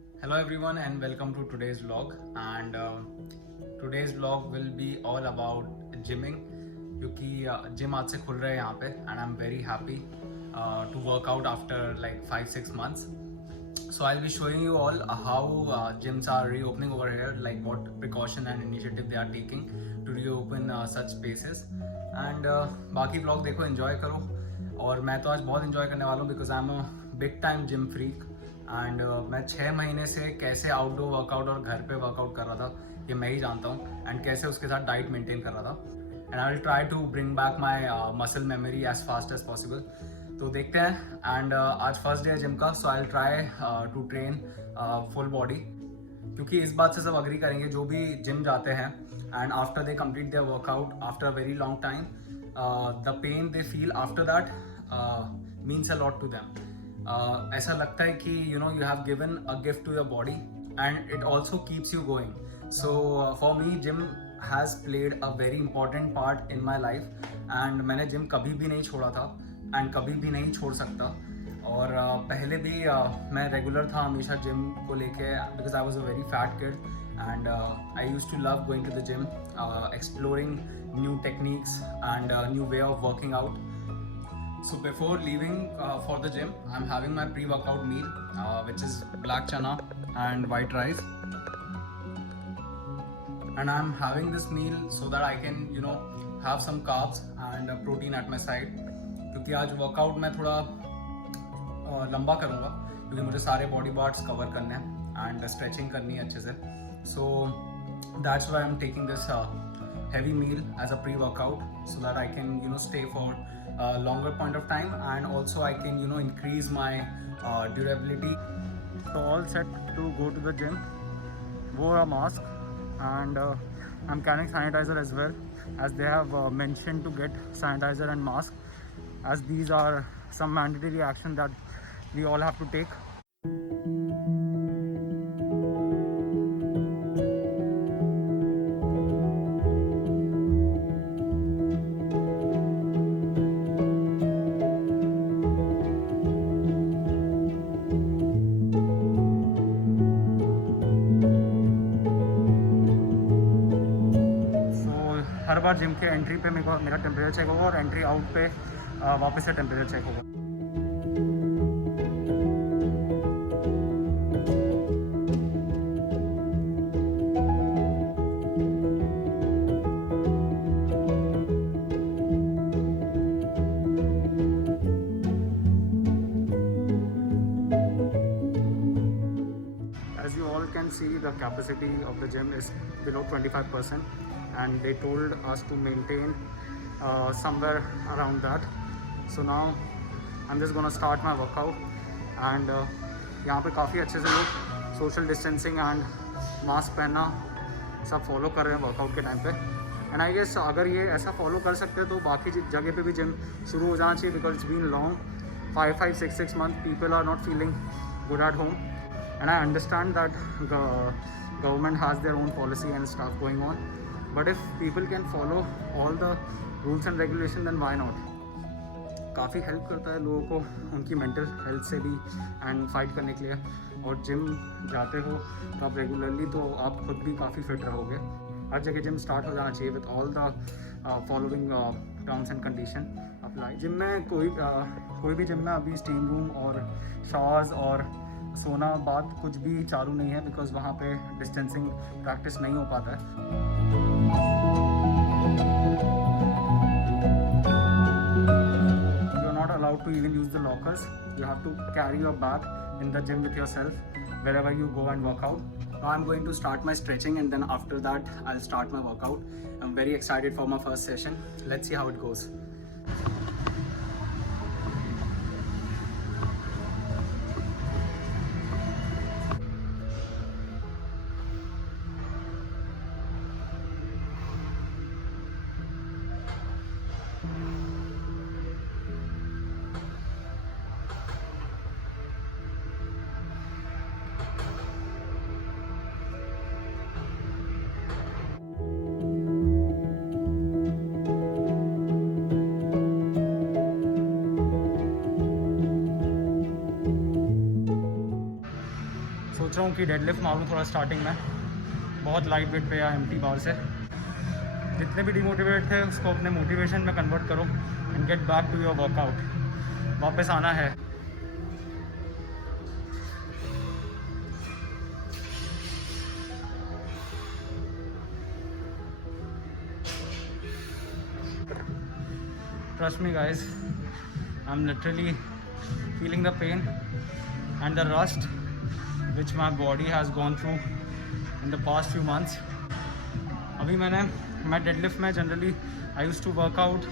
Hello everyone and welcome to today's vlog and today's vlog will be all about gymming क्योंकि gym आज से खुल रहे हैं यहाँ पे and I'm very happy to work out after like 5-6 months. So I'll be showing you all how gyms are reopening over here, like what precaution and initiative they are taking to reopen such spaces and बाकी vlog देखो enjoy करो और मैं तो आज बहुत enjoy करने वाला हूँ because I'm a big time gym freak. And मैं 6 महीने से कैसे आउटडोर वर्कआउट और घर पे वर्कआउट कर रहा था ये मैं ही जानता हूँ एंड कैसे उसके साथ डाइट मेंटेन कर रहा था and I will try to bring back my muscle memory as fast as possible. तो देखते हैं एंड आज फर्स्ट डे है जिम का, so I will try to train full body क्योंकि इस बात से सब अग्री करेंगे जो भी जिम जाते हैं and after they complete their workout after a very long time the pain they feel after that means a lot to them. ऐसा लगता है कि you have given a gift to your body and it also keeps you going. So for me gym has played a very important part in my life and मैंने gym कभी भी नहीं छोड़ा था एंड कभी भी नहीं छोड़ सकता. और पहले भी मैं रेगुलर था हमेशा जिम को लेके because I was a very fat kid and I used to love going to the gym, exploring new techniques and new way of working out. So before leaving for the gym, I'm having my pre-workout meal, which is black chana and white rice. And I'm having this meal so that I can, have some carbs and protein at my side. क्योंकि आज workout मैं थोड़ा लंबा करूँगा क्योंकि मुझे सारे body parts cover करने हैं एंड स्ट्रेचिंग करनी है अच्छे से. So that's why I am taking this heavy meal as a pre-workout so that I can stay for a longer point of time and also I can increase my durability. So all set to go to the gym. Wore a mask and I'm carrying sanitizer as well, as they have mentioned to get sanitizer and mask as these are some mandatory action that we all have to take. Her bar gym के entry पे मेरा temperature check होगा और entry out पे वापस से temperature check होगा. As you all can see, the capacity of the gym is below 25%. And they told us to maintain somewhere around that. So now I'm just gonna start my workout and यहाँ पे काफ़ी अच्छे से लोग social distancing and mask पहनना सब follow कर रहे हैं वर्कआउट के टाइम पे. एंड आई गेस अगर ये ऐसा फॉलो कर सकते हैं तो बाकी जगह पे भी जिम शुरू हो जाना चाहिए because it's been long 5-6 months people are not feeling good at home and I understand that the government has their own policy and stuff going on. But if people can follow all the rules and regulation then why not. काफ़ी help करता है लोगों को उनकी mental health से भी and fight करने के लिए. और जिम जाते हो तो आप रेगुलरली तो आप खुद भी काफ़ी फिट रहोगे. हर जगह जिम स्टार्ट हो जाना चाहिए with all the following terms and condition apply. Gym में कोई भी जिम में अभी स्टीम रूम और शॉवर्स और सोना बात कुछ भी चालू नहीं है बिकॉज वहाँ पे डिस्टेंसिंग प्रैक्टिस नहीं हो पाता है. You are not allowed to even use the lockers. You have to carry your bag in the gym with yourself wherever you go and work out. Now I'm going to start my stretching and then after that I'll start my workout. I'm very excited for my first session. Let's see how it goes. सोच रहा हूँ कि deadlift मारूँ थोड़ा starting में, बहुत light weight पे या empty बार से। जितने भी डिमोटिवेट थे उसको अपने मोटिवेशन में कन्वर्ट करो and get back to your workout. वापस आना है। Trust me guys, I'm literally feeling the pain and the rust which my body has gone through in the past few months. अभी मैं deadlift में generally I used to work out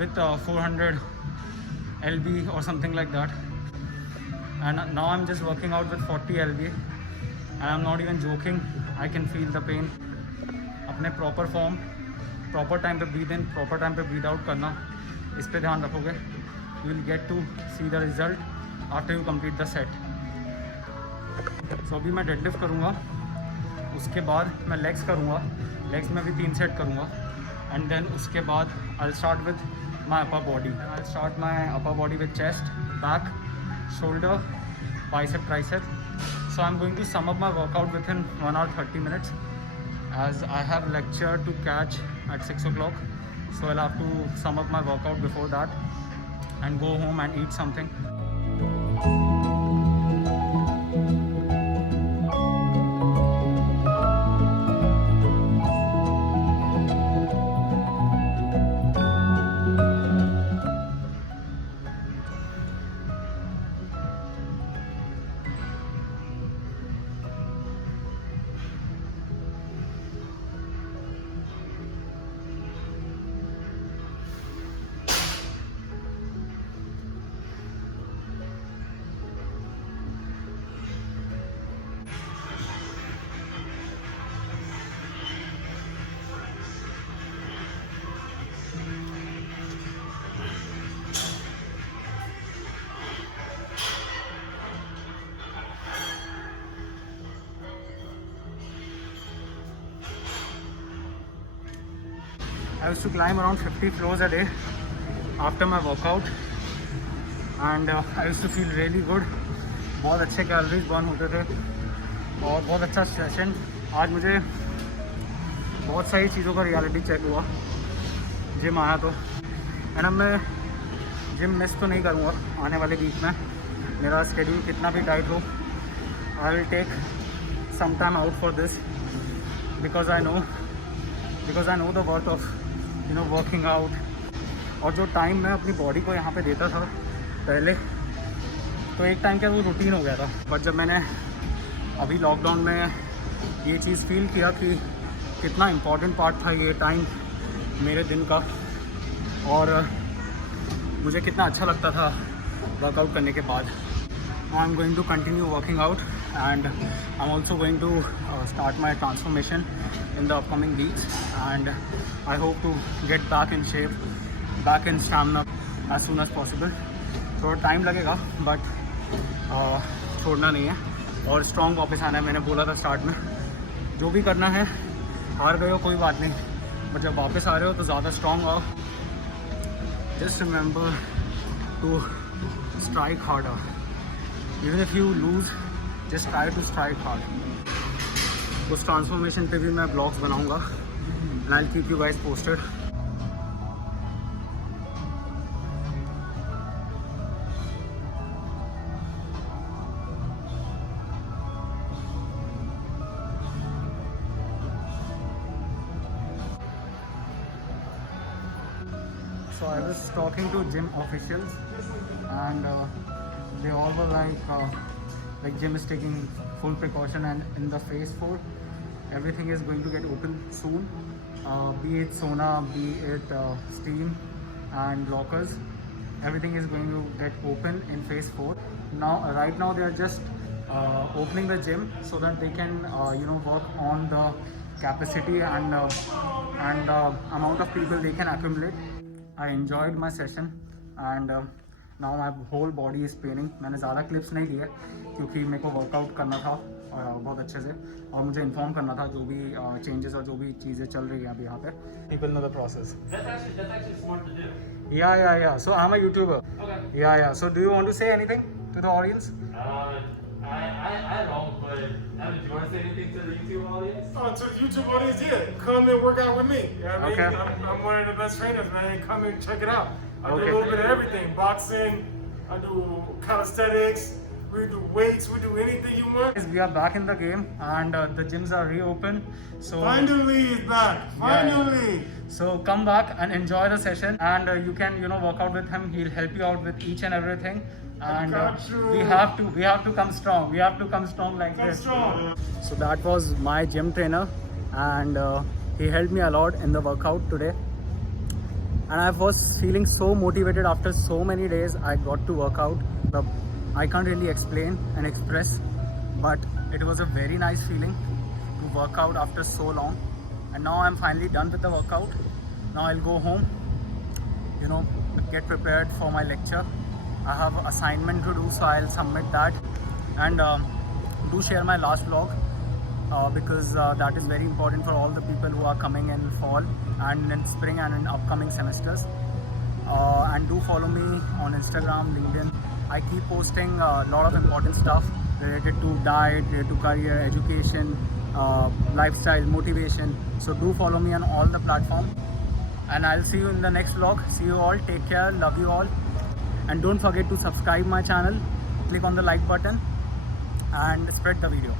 with 400 lb or something like that, and now I'm just working out with 40 lb and I'm not even joking, I can feel the pain. अपने proper form, proper time पे breathe in, proper time पे breathe out करना, इस पे ध्यान रखोगे, you will get to see the result after you complete the set. So अभी मैं डेडलिफ्ट करूँगा, उसके बाद मैं लेग्स करूँगा, लेग्स में भी 3 सेट करूँगा, एंड देन उसके बाद I'll start with my upper body. I'll start my upper body with chest, back, shoulder, bicep, tricep. So I'm going to sum up my workout within 1 hour 30 minutes as I have lecture to catch at 6 o'clock. So I'll have to sum up my workout before that and go home and eat something. I used to climb around 50 floors a day after my workout and I used to feel really good. बहुत अच्छे calories burn होते थे और बहुत अच्छा session. आज मुझे बहुत सारी चीज़ों का रियलिटी चेक हुआ जिम आया तो, एंड अब मैं जिम मिस तो नहीं करूँगा आने वाले वीक में। मेरा स्केड्यूल कितना भी टाइट हो, I will take some time out for this because I know the worth of working out. और जो टाइम मैं अपनी बॉडी को यहाँ पे देता था पहले, तो एक टाइम का वो रूटीन हो गया था, बट जब मैंने अभी लॉकडाउन में ये चीज़ फील किया कि कितना इम्पॉर्टेंट पार्ट था ये टाइम मेरे दिन का, और मुझे कितना अच्छा लगता था वर्कआउट करने के बाद। I am going to continue working out and I'm also going to start my transformation in the upcoming weeks, and I hope to get back in shape, back in stamina as soon as possible. थोड़ा time लगेगा but छोड़ना नहीं है और strong वापस आना है। मैंने बोला था स्टार्ट में, जो भी करना है, हार गए हो कोई बात नहीं, बट जब वापस आ रहे हो तो ज़्यादा स्ट्रॉन्ग आओ। Just remember to strike harder, even if you lose just try to strike hard. उस ट्रांसफॉर्मेशन पे भी मैं ब्लॉग्स बनाऊंगा and I will keep you guys posted. So I was talking to gym officials and they all were like gym is taking full precaution, and in the phase 4 everything is going to get open soon, be it sauna, be it steam and lockers, everything is going to get open in phase 4. Now right now they are just opening the gym so that they can work on the capacity and amount of people they can accumulate. I enjoyed my session and now my whole body is paining. मैंने ज़्यादा clips नहीं लिए क्योंकि मेरे को workout करना था बहुत अच्छे से, और मुझे इन्फॉर्म करना था जो भी चेंजेस और जो भी चीज़ें चल रही हैं अभी यहाँ पे। People know the process. That's actually smart to do. Yeah. So I'm a YouTuber. Okay. Yeah. So do you want to say anything to the audience? I don't, but Evan, do you want to say anything to the YouTube audience? Oh, to the YouTube audience, yeah, come and work out with me. You know what I mean? Okay. I'm one of the best trainers, man. Come and check it out. I do Okay. a little bit of everything: boxing, I do calisthenics, we do weights, we do anything you want. We are back in the game, and the gyms are reopened. So Finally, it's back. Finally. So come back and enjoy the session, and you can work out with him. He'll help you out with each and everything. And Got you. we have to come strong. We have to come strong like Come this. strong. So that was my gym trainer, and he helped me a lot in the workout today. And I was feeling so motivated after so many days. I got to work out. I can't really explain and express, but it was a very nice feeling to work out after so long. And now I'm finally done with the workout. Now I'll go home, get prepared for my lecture. I have an assignment to do, so I'll submit that. And do share my last vlog because that is very important for all the people who are coming in fall and in spring and in upcoming semesters. And do follow me on Instagram, LinkedIn. I keep posting a lot of important stuff related to diet, related to career, education, lifestyle, motivation. So do follow me on all the platforms. And I'll see you in the next vlog. See you all. Take care. Love you all. And don't forget to subscribe my channel. Click on the like button and spread the video.